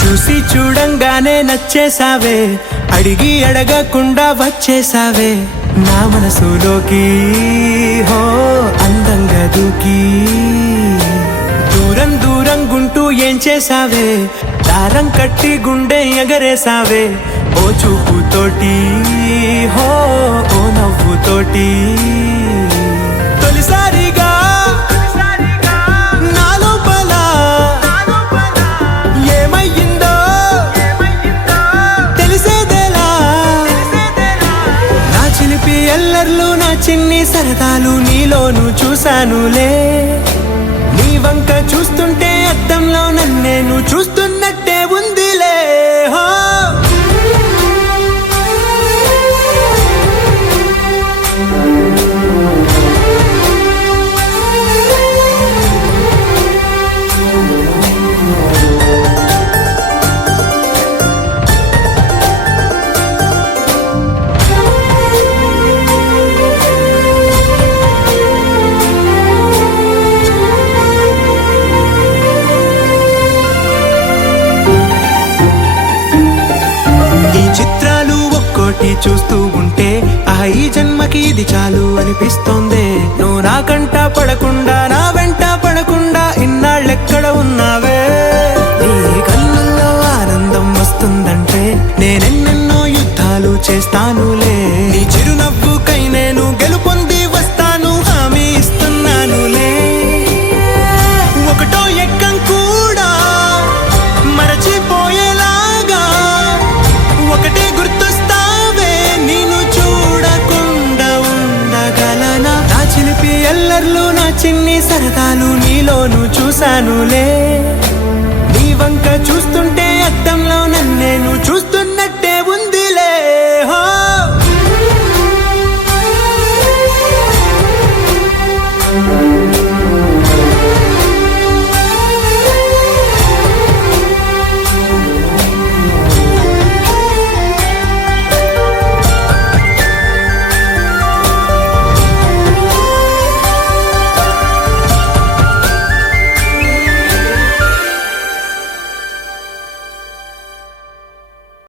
చూసి చూడంగానే నచ్చేసావే, అడిగి అడగకుండా వచ్చేసావే నా మనసులోకి. హో అందంగా దూకి దూరం దూరం గుంటూ ఏం చేసావే, దారం కట్టి గుండె ఎగరేసావే ఓ చూపుతోటి. హో ఓ నవ్వుతోటి తొలిసారిగా ఎల్లర్లు నా చిన్ని సరదాలు నీలోను చూశానులే. నీ వంక చూస్తుంటే అద్దంలో నన్నేను చూస్తున్నట్టే ఉందిలే. చూస్తూ ఉంటే ఈ జన్మకి ఇది చాలు అనిపిస్తోందే. నువ్వు నా కంట పడకుండా నా వెంట పడకుండా ఇన్నాళ్ళెక్కడ ఉన్నావే. నీ కళ్ళల్లో ఆనందం వస్తుందంటే నేనెన్నెన్నో యుద్ధాలు చేస్తానులే. నీ చిరునవ్వుకై నేను గెలుపొంది వస్తాను హామీ ఇస్తున్నానులే. ఒకటో ఎక్కం కూడా మరచిపోయేలాగా ఒకటే గుర్తు ఎల్లర్లు నా చిన్ని సరదాలు నీలోను చూశానులే. నీ వంక చూస్తుంటే అద్దంలో నన్నేను చూస్తూ